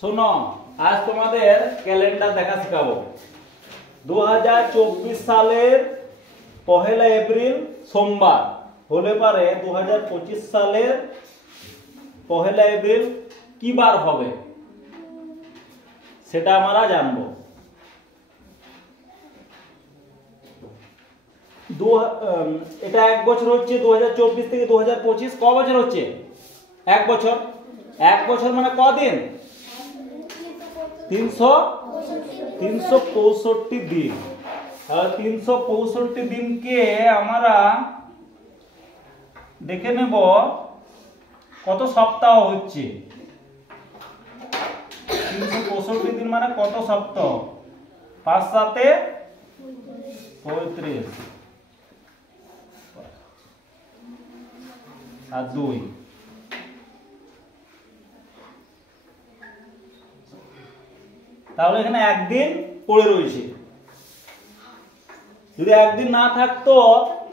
শোনো, আজ তোমাদের ক্যালেন্ডার দেখা শেখাবো। 2024 সালের 1 এপ্রিল সোমবার হলে পারে 2025 সালের 1 এপ্রিল কি বার হবে সেটা আমরা জানবো। এটা এক বছর হচ্ছে 2024 থেকে 2025। ক বছর হচ্ছে? এক বছর। এক বছর মানে কদিন? 365 দিন। 365 দিনকে আমরা দেখে নেব কত সপ্তাহ হচ্ছে। 365 দিন মানে কত সপ্তাহ? 5 7 35 আর 2। তাহলে এখানে একদিন পড়ে রয়েছে। যদি একদিন না থাকতো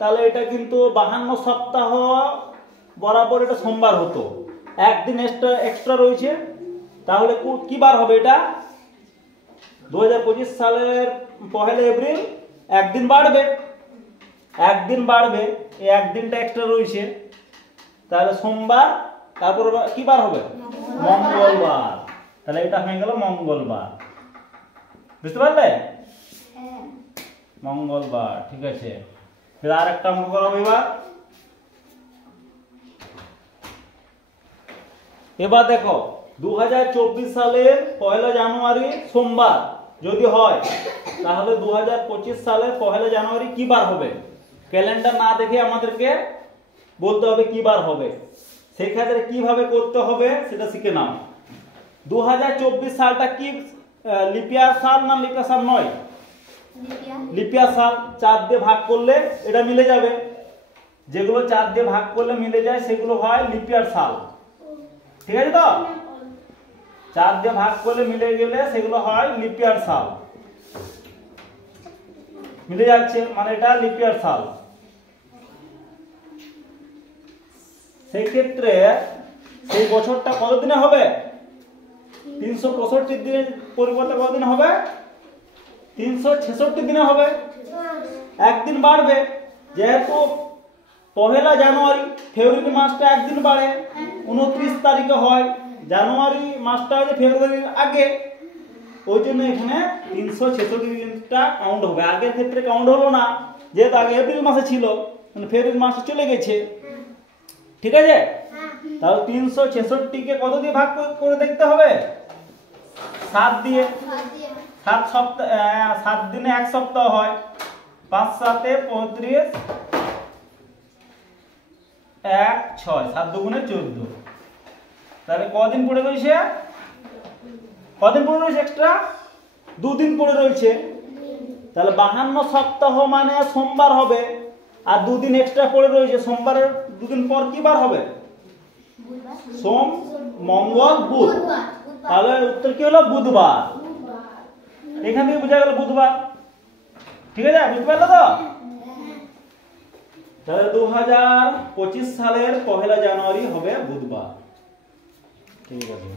তাহলে এটা কিন্তু 52 সপ্তাহ বরাবর এটা সোমবার হতো। একদিন এক্সট্রা রয়েছে, তাহলে কি বার হবে এটা? 2025 সালের 1 এপ্রিল একদিন বাড়বে। একদিন বাড়বে, এই একদিনটা এক্সট্রা রয়েছে, তাহলে সোমবার। তারপর কি বার হবে? মঙ্গলবার। তাহলে এটা হয়ে গেল মঙ্গলবার। বুঝতে পারলে? মঙ্গলবার। ঠিক আছে, আর একটা অঙ্ক করাবো এবার দেখো 2024 সালের 1 জানুয়ারি সোমবার যদি হয় তাহলে 2025 সালের 1 জানুয়ারি কি বার হবে? ক্যালেন্ডার না দেখে আমাদেরকে বলতে হবে কি বার হবে। সেই ক্ষেত্রে কিভাবে করতে হবে সেটা শিখে নাও। 2024 সালটা কি লিপিয়ার সাল না লিপিয়ার সাল নয়? লিপিয়ার সাল। 4 দিয়ে ভাগ করলে এটা মিলে যাবে। যেগুলো 4 দিয়ে ভাগ করলে মিলে যায় সেগুলো হয় লিপিয়ার সাল। ঠিক আছে তো? 4 দিয়ে ভাগ করলে মিলে গেলে সেগুলো হয় লিপিয়ার সাল। মিলে যাচ্ছে মানে এটা লিপিয়ার সাল। সেই ক্ষেত্রে সেই বছরটা কত দিনে হবে? 365 দিনের পরিবর্তে কত দিন হবে? 366 দিনে হবে। একদিন বাড়বে, যেহেতু 1 জানুয়ারি, ফেব্রুয়ারি মাসটা একদিন বাড়ে, 29 তারিখে হয়। জানুয়ারি মাসটা হচ্ছে ফেব্রুয়ারির আগে, ওই জন্য এখানে 366 দিনটা কাউন্ট হবে। আগের ক্ষেত্রে কাউন্ট হলো না, যেহেতু আগে এপ্রিল মাসে ছিল, মানে ফেব্রুয়ারি মাসে চলে গেছে। ঠিক আছে, তাহলে 366 কে কত দিয়ে ভাগ করে দেখতে হবে? 7 দিয়ে। 7 সপ্তাহ, 7 দিনে 1 সপ্তাহ হয়। 5 7 35 1 6 7 দুগুণে 14। তাহলে কদিন পড়ে রয়েছে? কদিন পড়ে রয়েছে এক্সট্রা? 2 দিন পড়ে রয়েছে। তাহলে 52 সপ্তাহ মানে সোমবার হবে, আর 2 দিন এক্সট্রা পড়ে রয়েছে। সোমবারের 2 দিন পর কি বার হবে? সোম মঙ্গল বুধ। তাহলে উত্তর কি হলো? বুধবার। এখান থেকে বোঝা গেল বুধবার। ঠিক আছে, বুঝতে পারলে তো? তাহলে 2025 সালের 1 জানুয়ারি হবে বুধবার। ঠিক আছে।